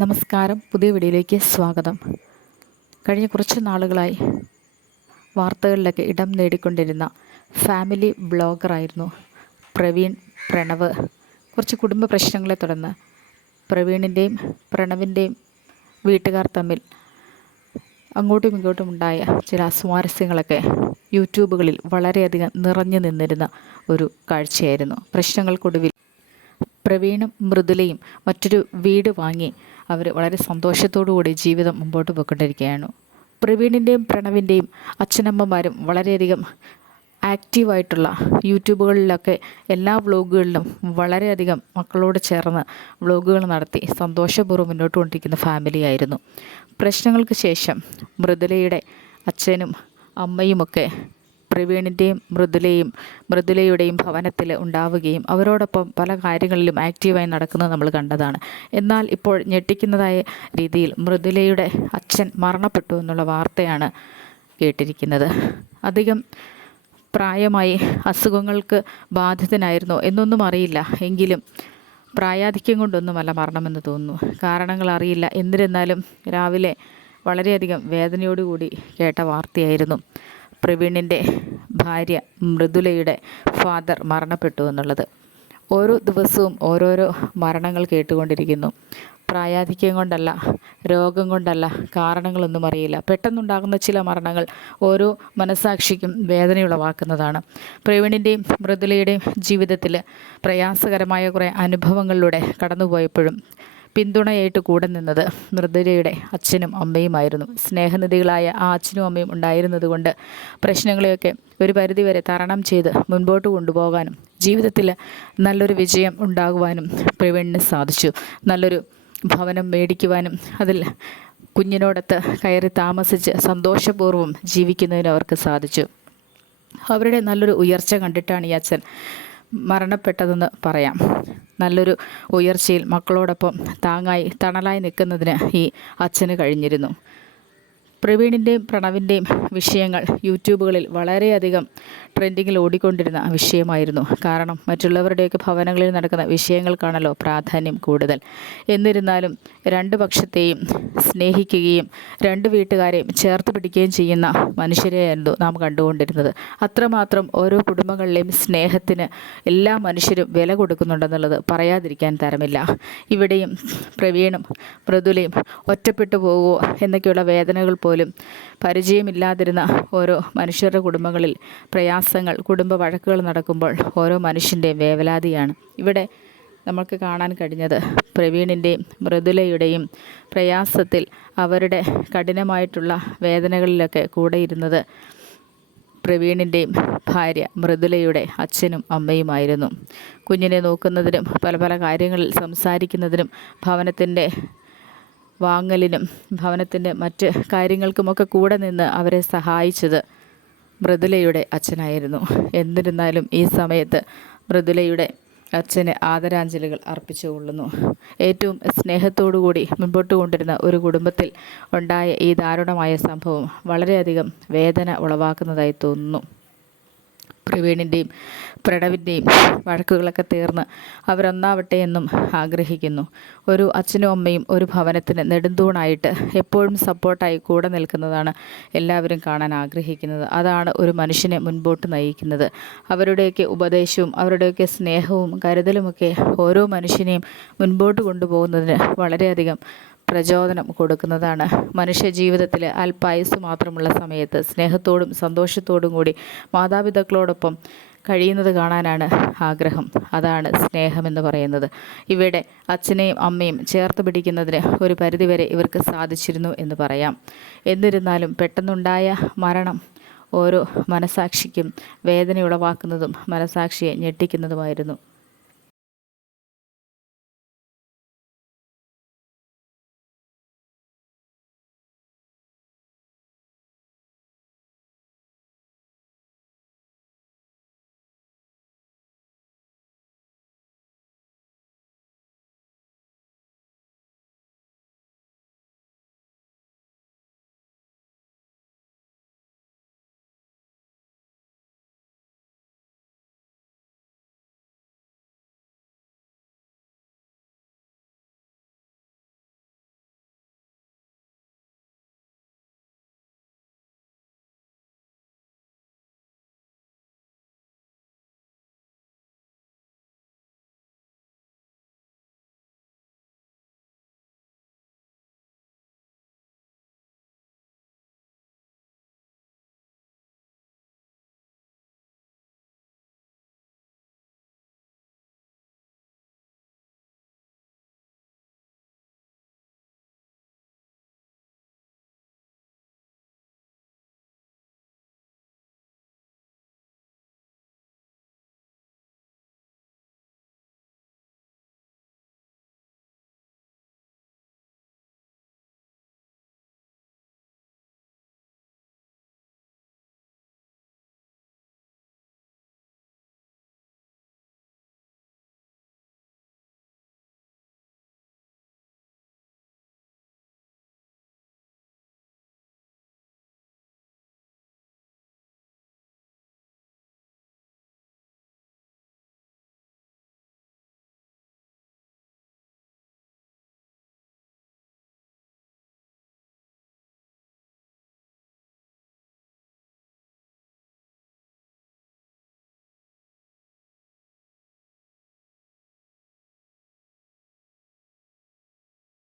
നമസ്കാരം. പുതിയ വീഡിയോയിലേക്ക് സ്വാഗതം. കഴിഞ്ഞ കുറച്ച് നാളുകളായി വാർത്തകളിലൊക്കെ ഇടം നേടിക്കൊണ്ടിരുന്ന ഫാമിലി ബ്ലോഗറായിരുന്നു പ്രവീൺ പ്രണവ്. കുറച്ച് കുടുംബ പ്രശ്നങ്ങളെ തുടർന്ന് പ്രവീണിന്റെയും പ്രണവിന്റെയും വീട്ടുകാർ തമ്മിൽ അങ്ങോട്ടും ഇങ്ങോട്ടും ഉണ്ടായ ചില അസ്വാരസ്യങ്ങളൊക്കെ യൂട്യൂബുകളിൽ വളരെയധികം നിറഞ്ഞു നിന്നിരുന്ന ഒരു കാഴ്ചയായിരുന്നു. പ്രശ്നങ്ങൾക്കൊടുവിൽ പ്രവീണും മൃദുലയും മറ്റൊരു വീട് വാങ്ങി അവർ വളരെ സന്തോഷത്തോടുകൂടി ജീവിതം മുമ്പോട്ട് പോയിക്കൊണ്ടിരിക്കുകയാണ്. പ്രവീണിന്റെയും പ്രണവിന്റെയും അച്ഛനമ്മമാരും വളരെയധികം ആക്റ്റീവായിട്ടുള്ള യൂട്യൂബുകളിലൊക്കെ എല്ലാ വ്ളോഗുകളിലും വളരെയധികം മക്കളോട് ചേർന്ന് വ്ളോഗുകൾ നടത്തി സന്തോഷപൂർവം മുന്നോട്ട് കൊണ്ടിരിക്കുന്ന ഫാമിലിയായിരുന്നു പ്രശ്നങ്ങൾക്ക് ശേഷം മൃദുലയുടെ അച്ഛനും അമ്മയുമൊക്കെ പ്രവീണിന്റെയും മൃദുലയും മൃദുലയുടെയും ഭവനത്തിൽ ഉണ്ടാവുകയും അവരോടൊപ്പം പല കാര്യങ്ങളിലും ആക്റ്റീവായി നടക്കുന്നത് നമ്മൾ കണ്ടതാണ്. എന്നാൽ ഇപ്പോൾ ഞെട്ടിക്കുന്നതായ രീതിയിൽ മൃദുലയുടെ അച്ഛൻ മരണപ്പെട്ടു എന്നുള്ള വാർത്തയാണ് കേട്ടിരിക്കുന്നത്. അധികം പ്രായമായി അസുഖങ്ങൾക്ക് ബാധിതനായിരുന്നോ എന്നൊന്നും അറിയില്ല. എങ്കിലും പ്രായാധിക്യം കൊണ്ടൊന്നുമല്ല മരണമെന്ന് തോന്നുന്നു. കാരണങ്ങൾ അറിയില്ല. എന്നിരുന്നാലും രാവിലെ വളരെയധികം വേദനയോടുകൂടി കേട്ട വാർത്തയായിരുന്നു. പ്രവീണിന്റെ ഭാര്യ മൃദുലയുടെ ഫാദർ മരണപ്പെട്ടു എന്നുള്ളത്. ഓരോ ദിവസവും ഓരോരോ മരണങ്ങൾ കേട്ടുകൊണ്ടിരിക്കുന്നു. പ്രായാധിക്യം കൊണ്ടല്ല രോഗം കൊണ്ടല്ല കാരണങ്ങളൊന്നും അറിയില്ല. പെട്ടെന്നുണ്ടാകുന്ന ചില മരണങ്ങൾ ഓരോ മനസാക്ഷിക്കും വേദനയുളവാക്കുന്നതാണ്. പ്രവീണിന്റെയും മൃദുലയുടെയും ജീവിതത്തിൽ പ്രയാസകരമായ കുറേ അനുഭവങ്ങളിലൂടെ കടന്നുപോയപ്പോഴും പിന്തുണയായിട്ട് കൂടെ നിന്നത് മൃദുലയുടെ അച്ഛനും അമ്മയുമായിരുന്നു. സ്നേഹനിധികളായ ആ അച്ഛനും അമ്മയും ഉണ്ടായിരുന്നത് കൊണ്ട് പ്രശ്നങ്ങളെയൊക്കെ ഒരു പരിധിവരെ തരണം ചെയ്ത് മുൻപോട്ട് കൊണ്ടുപോകാനും ജീവിതത്തിൽ നല്ലൊരു വിജയം ഉണ്ടാകുവാനും പ്രവീണിന് സാധിച്ചു. നല്ലൊരു ഭവനം മേടിക്കുവാനും അതിൽ കുഞ്ഞിനോടൊത്ത് കയറി താമസിച്ച് സന്തോഷപൂർവം ജീവിക്കുന്നതിന് അവർക്ക് സാധിച്ചു. അവരുടെ നല്ലൊരു ഉയർച്ച കണ്ടിട്ടാണ് ഈ അച്ഛൻ മരണപ്പെട്ടതെന്ന് പറയാം. നല്ലൊരു ഉയർച്ചയിൽ മക്കളോടൊപ്പം താങ്ങായി തണലായി നിൽക്കുന്നതിന് ഈ അച്ഛന് കഴിഞ്ഞിരുന്നു. പ്രവീണിന്റെയും പ്രണവിന്റെയും വിഷയങ്ങൾ യൂട്യൂബുകളിൽ വളരെയധികം ട്രെൻഡിങ്ങിൽ ഓടിക്കൊണ്ടിരുന്ന വിഷയമായിരുന്നു. കാരണം മറ്റുള്ളവരുടെയൊക്കെ ഭവനങ്ങളിൽ നടക്കുന്ന വിഷയങ്ങൾക്കാണല്ലോ പ്രാധാന്യം കൂടുതൽ. എന്നിരുന്നാലും രണ്ട് പക്ഷത്തെയും സ്നേഹിക്കുകയും രണ്ട് വീട്ടുകാരെയും ചേർത്ത് പിടിക്കുകയും ചെയ്യുന്ന മനുഷ്യരെയായിരുന്നു നാം കണ്ടുകൊണ്ടിരുന്നത്. അത്രമാത്രം ഓരോ കുടുംബങ്ങളിലെയും സ്നേഹത്തിന് എല്ലാ മനുഷ്യരും വില കൊടുക്കുന്നുണ്ടെന്നുള്ളത് പറയാതിരിക്കാൻ തരമില്ല. ഇവിടെയും പ്രവീണും മൃദുലയും ഒറ്റപ്പെട്ടു പോകുമോ എന്നൊക്കെയുള്ള വേദനകൾ പോലും പരിചയമില്ലാതിരുന്ന ഓരോ മനുഷ്യരുടെ കുടുംബങ്ങളിൽ പ്രയാസങ്ങൾ കുടുംബ വഴക്കുകൾ നടക്കുമ്പോൾ ഓരോ മനുഷ്യന്റെയും വേവലാതിയാണ്. ഇവിടെ നമ്മൾക്ക് കാണാൻ കഴിഞ്ഞത് പ്രവീണിന്റെയും മൃദുലയുടെയും പ്രയാസത്തിൽ അവരുടെ കഠിനമായിട്ടുള്ള വേദനകളിലൊക്കെ കൂടെ ഇരുന്നത് പ്രവീണിന്റെയും ഭാര്യ മൃദുലയുടെ അച്ഛനും അമ്മയുമായിരുന്നു. കുഞ്ഞിനെ നോക്കുന്നതിനും പല പല കാര്യങ്ങളിൽ സംസാരിക്കുന്നതിനും ഭവനത്തിന്റെ വാങ്ങലിനും ഭവനത്തിന്റെ മറ്റ് കാര്യങ്ങൾക്കുമൊക്കെ കൂടെ നിന്ന് അവരെ സഹായിച്ചത് മൃദുലയുടെ അച്ഛനായിരുന്നു. എന്നിരുന്നാലും ഈ സമയത്ത് മൃദുലയുടെ അച്ഛന് ആദരാഞ്ജലികൾ അർപ്പിച്ചുകൊള്ളുന്നു ഏറ്റവും സ്നേഹത്തോടുകൂടി മുൻപോട്ട് കൊണ്ടിരുന്ന ഒരു കുടുംബത്തിൽ ഉണ്ടായ ഈ ദാരുണമായ സംഭവം വളരെയധികം വേദന ഉളവാക്കുന്നതായി തോന്നുന്നു. പ്രവീണിന്റെയും പ്രണവിന്റെയും വഴക്കുകളൊക്കെ തീർന്ന് അവരൊന്നാവട്ടെ എന്നും ആഗ്രഹിക്കുന്നു. ഒരു അച്ഛനും അമ്മയും ഒരു ഭവനത്തിന് നെടുന്തൂണായിട്ട് എപ്പോഴും സപ്പോർട്ടായി കൂടെ നിൽക്കുന്നതാണ് എല്ലാവരും കാണാൻ ആഗ്രഹിക്കുന്നത്. അതാണ് ഒരു മനുഷ്യനെ മുൻപോട്ട് നയിക്കുന്നത്. അവരുടെയൊക്കെ ഉപദേശവും അവരുടെയൊക്കെ സ്നേഹവും കരുതലുമൊക്കെ ഓരോ മനുഷ്യനെയും മുൻപോട്ട് കൊണ്ടുപോകുന്നതിന് വളരെയധികം പ്രചോദനം കൊടുക്കുന്നതാണ്. മനുഷ്യ ജീവിതത്തിൽ അല്പായുസ് മാത്രമുള്ള സമയത്ത് സ്നേഹത്തോടും സന്തോഷത്തോടും കൂടി മാതാപിതാക്കളോടൊപ്പം കഴിയുന്നത് കാണാനാണ് ആഗ്രഹം. അതാണ് സ്നേഹമെന്ന് പറയുന്നത്. ഇവിടെ അച്ഛനെയും അമ്മയും ചേർത്ത് പിടിക്കുന്നതിന് ഒരു പരിധിവരെ ഇവർക്ക് സാധിച്ചിരുന്നു എന്ന് പറയാം. എന്നിരുന്നാലും പെട്ടെന്നുണ്ടായ മരണം ഓരോ മനസാക്ഷിക്കും വേദന ഉളവാക്കുന്നതും മനസാക്ഷിയെ ഞെട്ടിക്കുന്നതുമായിരുന്നു.